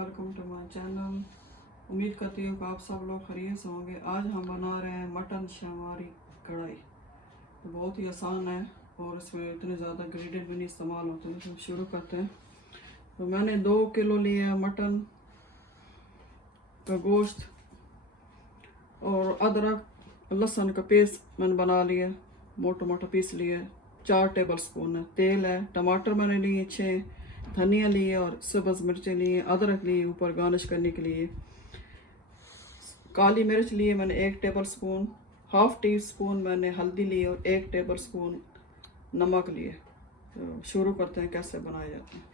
Welcome to my channel. उम्मीद करती हूँ कि आप सब लोग खैरियत से होंगे। आज हम बना रहे हैं मटन शिनवारी कढ़ाई। तो बहुत ही आसान है और इसमें इतने ज़्यादा इंग्रेडिएंट भी नहीं इस्तेमाल होते हैं। तो शुरू करते हैं। तो मैंने 2 किलो लिए है मटन का गोश्त और अदरक लहसुन का पेस्ट मैंने बना लिया, मोटा मोटा पीस लिए। 4 टेबल स्पून है तेल है। टमाटर मैंने लिए 6, धनिया लिए और सब्ज़ मिर्चें लिए, अदरक लिए ऊपर गार्निश करने के लिए। काली मिर्च लिए मैंने 1 table spoon, half tea spoon मैंने हल्दी ली और 1 टेबल स्पून नमक लिए। तो शुरू करते हैं कैसे बनाए जाते हैं।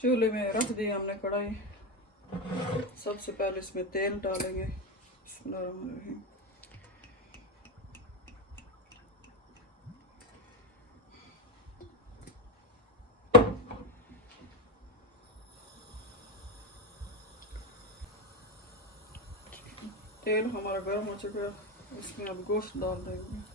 चूल्हे में रख दिया हमने कढ़ाई। सबसे पहले इसमें तेल डालेंगे। बिस्मिल्लाहिर्रहमानिर्रहीम। तेल हमारा गर्म हो चुका है, इसमें अब गोश्त डाल देंगे।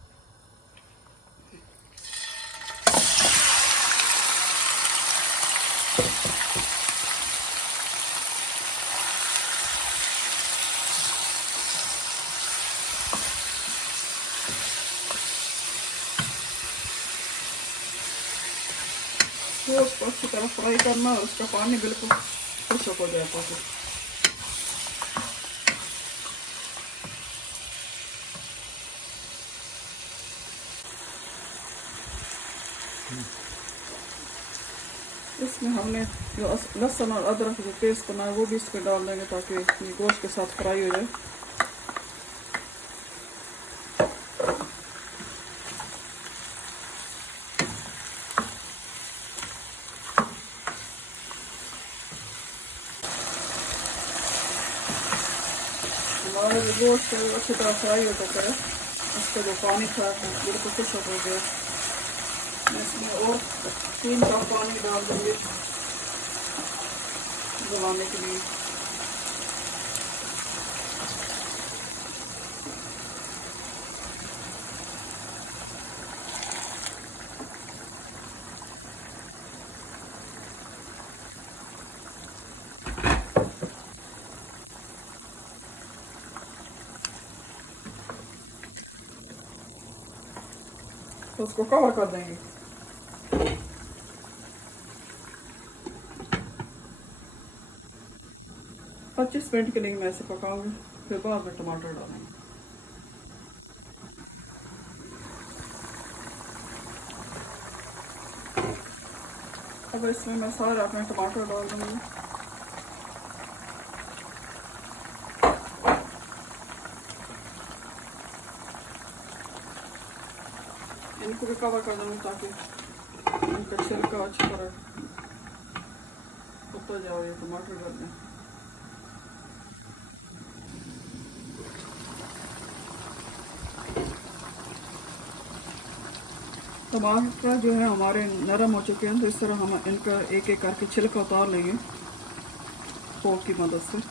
गोश्त को अच्छी तरह फ्राई करना और उसका पानी बिल्कुल खुश्क हो जाता है। इसमें हमने जो लहसुन और अदरक जो पेस्ट बनाया वो भी इस पर डाल देंगे ताकि ये गोश्त के साथ फ्राई हो जाए। हमारा जो गोश्त अच्छी तरह फ्राई हो चुका है, उसका जो पानी था बिल्कुल खुश्क हो गया। इसमें और 3 कप पानी डाल देंगे गलाने के लिए। तो उसको कवर कर देंगे। और 25 मिनट के लिए मैं इसे पकाऊंगी, फिर बाद में टमाटर डालेंगे। अब इसमें मैं सारे अपने टमाटर डाल दूंगी। इनको भी कवर कर दूंगी ताकि इनका छिलका अच्छी तरह उतर जाए टमाटर डालने। टमाटर जो है हमारे नरम हो चुके हैं, तो इस तरह हम इनका एक एक करके छिलका उतार लेंगे फोक की मदद से।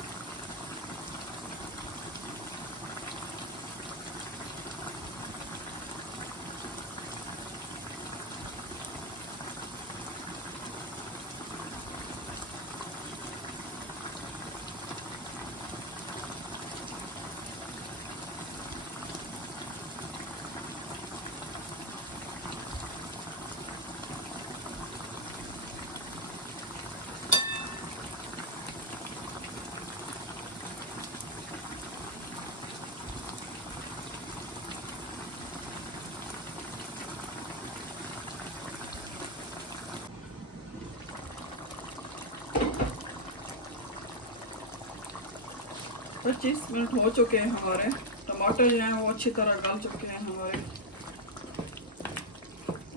25 मिनट हो चुके हैं हमारे। टमाटर जो हैं वो अच्छी तरह गल चुके हैं हमारे।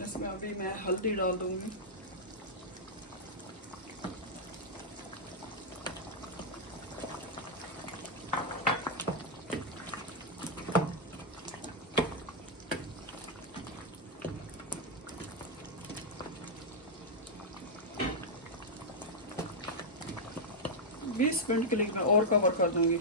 इसमें अभी मैं हल्दी डाल दूंगी। बीस मिनट के लिए मैं और कवर कर दूंगी।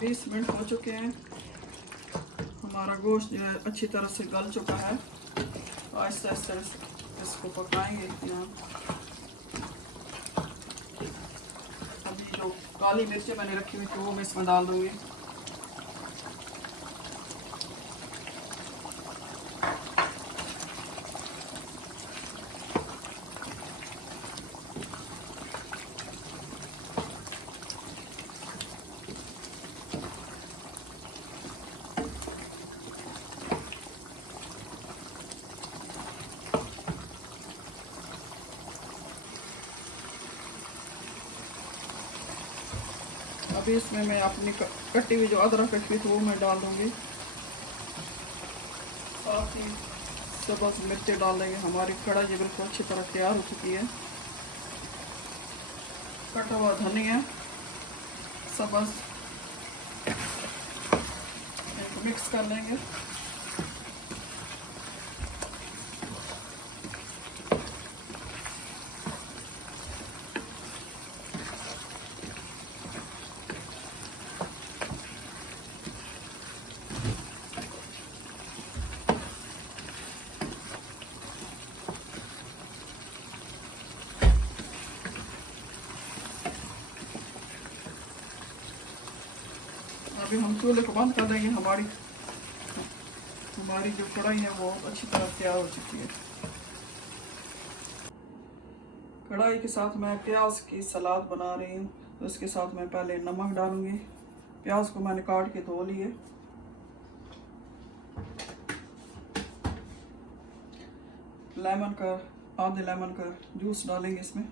20 मिनट हो चुके हैं। हमारा गोश्त जो है अच्छी तरह से गल चुका है। आहिस्ता आहिस्ता इसको पकाएंगे यहाँ। अभी जो काली मिर्चें मैंने रखी हुई थी वो मैं इसमें डाल दूंगी। अभी इसमें मैं अपनी कटी हुई जो अदरक रखी थी वो मैं डाल दूंगी। साथ ही सब्ज़ मिर्चें डाल देंगे। हमारी कढ़ाई बिल्कुल अच्छी तरह तैयार हो चुकी है। कटा हुआ धनिया, सब्ज़ मिक्स कर लेंगे। अभी हम चूल्हे को बंद कर देंगे। हमारी जो कढ़ाई है वो अच्छी तरह तैयार हो चुकी है। कढ़ाई के साथ मैं प्याज की सलाद बना रही हूँ। तो इसके साथ मैं पहले नमक डालूंगी। प्याज को मैंने काट के धो लिए। आधे लेमन का जूस डालेंगे इसमें।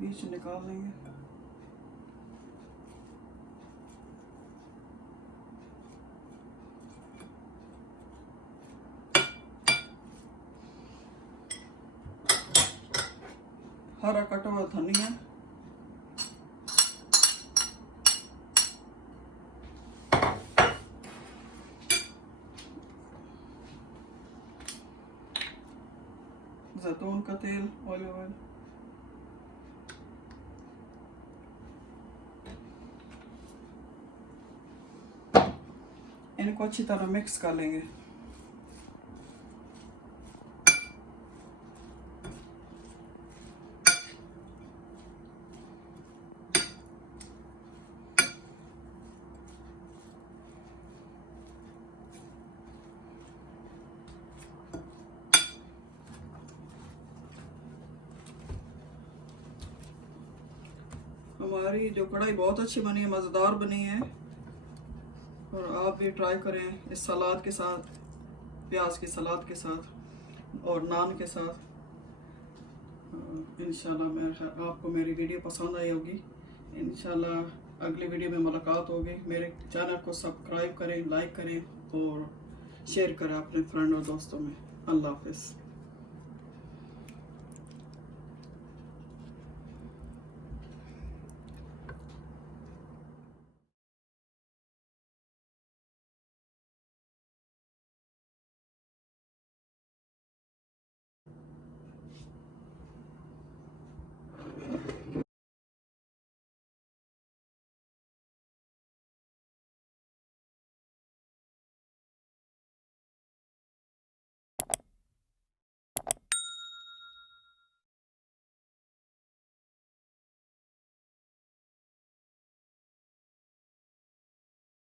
बीच निकाल लेंगे। हरा कटा हुआ धनिया, जैतून का तेल, ऑयल, इनको अच्छी तरह मिक्स कर लेंगे। हमारी जो कढ़ाई बहुत अच्छी बनी है, मज़ेदार बनी है। और आप भी ट्राई करें इस सलाद के साथ, प्याज की सलाद के साथ और नान के साथ। इंशाल्लाह आपको मेरी वीडियो पसंद आई होगी। इंशाल्लाह अगली वीडियो में मुलाकात होगी। मेरे चैनल को सब्सक्राइब करें, लाइक करें और शेयर करें अपने फ्रेंड और दोस्तों में। अल्लाह हाफ़िज़।